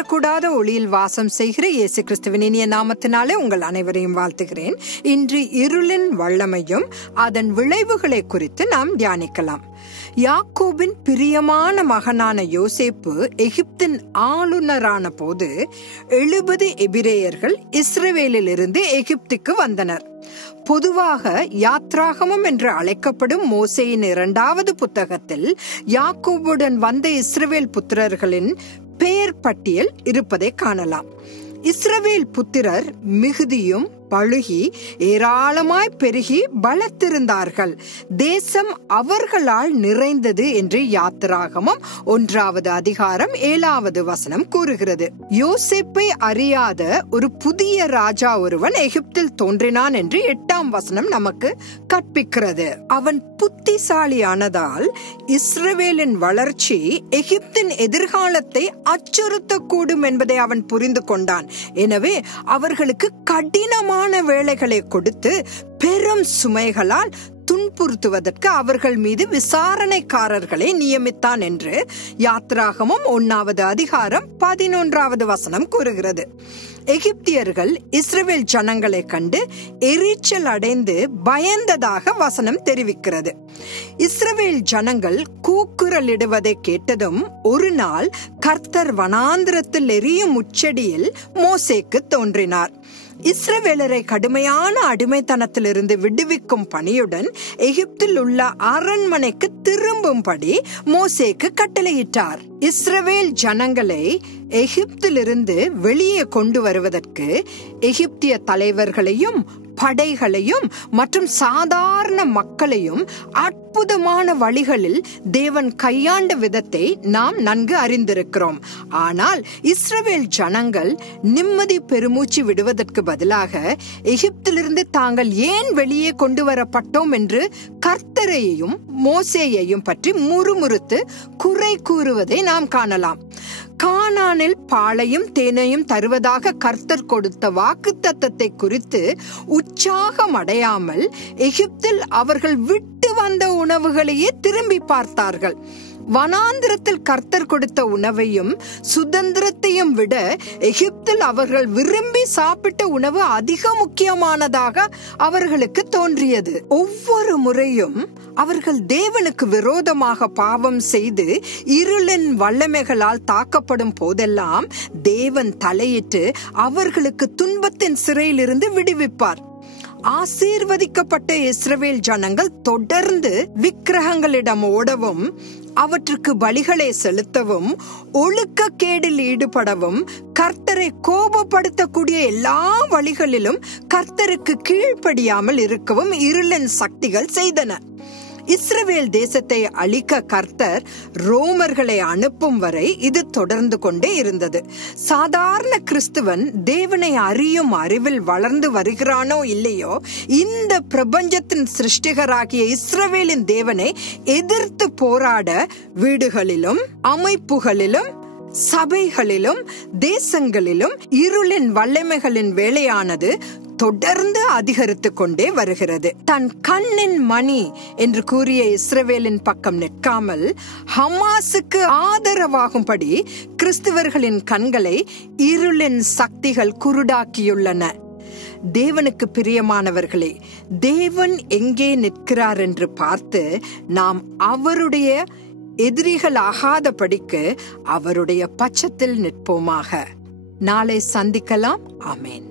ஒளிரக்கூடாத ஒளியில் வாசம் செய்கிற இயேசு கிறிஸ்துவின் இனிய நாமத்தினாலே உங்கள் அனைவரையும் வாழ்த்துகிறேன். இன்று இருளின் வல்லமையும் அதன் விளைவுகளை குறித்து நாம் தியானிக்கலாம். யாக்கோபின் பிரியமான மகனான யோசேப்பு எகிப்தின் ஆளுநரான போது 70 எபிரேயர்கள் இஸ்ரவேலில் இருந்து எகிப்துக்கு வந்தனர். பொதுவாக யாத்ராகமம் என்று அழைக்கப்படும் மோசேயின் 2வது புத்தகத்தில் யாக்கோபுடன் வந்த இஸ்ரவேல் புத்திரர்களின் பெயர் பட்டியல் இருப்பதை காணலாம். இஸ்ரவேல் புத்திரர் மிகுதியும் பழுகி ஏராளமாய் பெருகி பலத்திருந்தார்கள். தேசம் அவர்களால் நிறைந்தது என்று யாத்திராகமம் 1வது அதிகாரம் 7வது வசனம் கூறுகிறது. யோசேப்பை அறியாத ஒரு புதிய ராஜா ஒருவன் எகிப்தில் தோன்றினான் என்று 8ஆம் வசனம் நமக்கு கற்பிக்கிறது. அவன் புத்திசாலியானதால் இஸ்ரவேலின் வளர்ச்சி எகிப்தின் எதிர்காலத்தை அச்சுறுத்தக்கூடும் என்பதை அவன் புரிந்து கொண்டான். எனவே அவர்களுக்கு கடினமான வேலைகளை கொடுத்து பெரும் சுமைகளால் துன்புறுத்துவதற்கு அவர்கள் மீது விசாரணைக்காரர்களை நியமித்தான் என்று யாத்ராகமம் 1வது அதிகாரம் 11வது வசனம் கூறுகிறது. எகிப்தியர்கள் இஸ்ரவேல் ஜனங்களை கண்டு எரிச்சல் அடைந்து பயந்ததாக வசனம் தெரிவிக்கிறது. இஸ்ரவேல் ஜனங்கள் கூக்குரலிடுவதை கேட்டதும் ஒரு நாள் கர்த்தர் வனாந்திரத்தில் எரியும் முச்செடியில் மோசேக்கு தோன்றினார். இஸ்ரவேலரை கடுமையான அடிமைத்தனத்திலிருந்து விடுவிக்கும் பணியுடன் எகிப்தில் உள்ள அரண்மனைக்கு திரும்பும்படி மோசேக்கு கட்டளையிட்டார். இஸ்ரவேல் ஜனங்களை எகிப்திலிருந்து வெளியே கொண்டு வருவதற்கு எகிப்திய தலைவர்களையும் படைகளையும் மற்றும் சாதாரண மக்களையும் அற்புதமான வழிகளில் தேவன் கையாண்ட விதத்தை நாம் நன்கு அறிந்திருக்கிறோம். ஆனால் இஸ்ரவேல் ஜனங்கள் நிம்மதி பெருமூச்சு விடுவதற்கு பதிலாக எகிப்திலிருந்து தாங்கள் ஏன் வெளியே கொண்டு வரப்பட்டோம் என்று கர்த்தரையும் மோசேயையும் பற்றி முறுமுறுத்து குறை கூறுவதை நாம் காணலாம். கானானில் பாலையும் தேனையும் தருவதாக கர்த்தர் கொடுத்த வாக்குத்தத்தத்தை குறித்து உற்சாகம் அடையாமல் எகிப்தில் அவர்கள் விட்டு வந்த உணவுகளையே திரும்பி பார்த்தார்கள். வனாந்திரத்தில் கர்த்தர் கொடுத்த உணவையும் சுதந்திரத்தையும் விட எகிப்தில் அவர்கள் விரும்பி சாப்பிட்ட உணவு அதிக முக்கியமானதாக அவர்களுக்கு தோன்றியது. ஒவ்வொரு முறையும் அவர்கள் தேவனுக்கு விரோதமாக பாவம் செய்து இருளின் வல்லமைகளால் தாக்கப்படும் போதெல்லாம் தேவன் தலையிட்டு அவர்களுக்கு துன்பத்தின் சிறையிலிருந்து விடுவிப்பார். ஆசீர்வதிக்கப்பட்ட இஸ்ரவேல் ஜனங்கள் தொடர்ந்து விக்கிரகங்களிடம் ஓடவும் அவற்றுக்கு பலிகளை செலுத்தவும் ஒழுக்கக்கேடில் ஈடுபடவும் கர்த்தரை கோபப்படுத்தக்கூடிய எல்லா வழிகளிலும் கர்த்தருக்கு கீழ்ப்படியாமல் இருக்கவும் இருளின் சக்திகள் செய்தன. இஸ்ரவேல் தேசத்தை அழிக்க கர்த்தர் ரோமர்களை அனுப்பும் வரை இது தொடர்ந்து கொண்டே இருந்தது. சாதாரண கிறிஸ்துவன் தேவனை அறியும் அறிவில் வளர்ந்து வருகிறானோ இல்லையோ, இந்த பிரபஞ்சத்தின் சிருஷ்டிகராகிய இஸ்ரவேலின் தேவனை எதிர்த்து போராட வீடுகளிலும் அமைப்புகளிலும் சபைகளிலும் தேசங்களிலும் இருளின் வல்லமைகளின் வேலையானது தொடர்ந்து அதிகரித்து கொண்டே வருகிறது. தன் கண்ணின் மணி என்று கூறிய இஸ்ரவேலின் பக்கம் நிற்காமல் ஹமாஸுக்கு ஆதரவாகும்படி கிறிஸ்தவர்களின் கண்களை இருளின் சக்திகள் குருடாக்கியுள்ளன. தேவனுக்கு பிரியமானவர்களே, தேவன் எங்கே நிற்கிறார் என்று பார்த்து நாம் அவருடைய எதிரிகள் ஆகாதபடிக்கு அவருடைய பட்சத்தில் நிற்போமாக. நாளை சந்திக்கலாம். ஆமென்.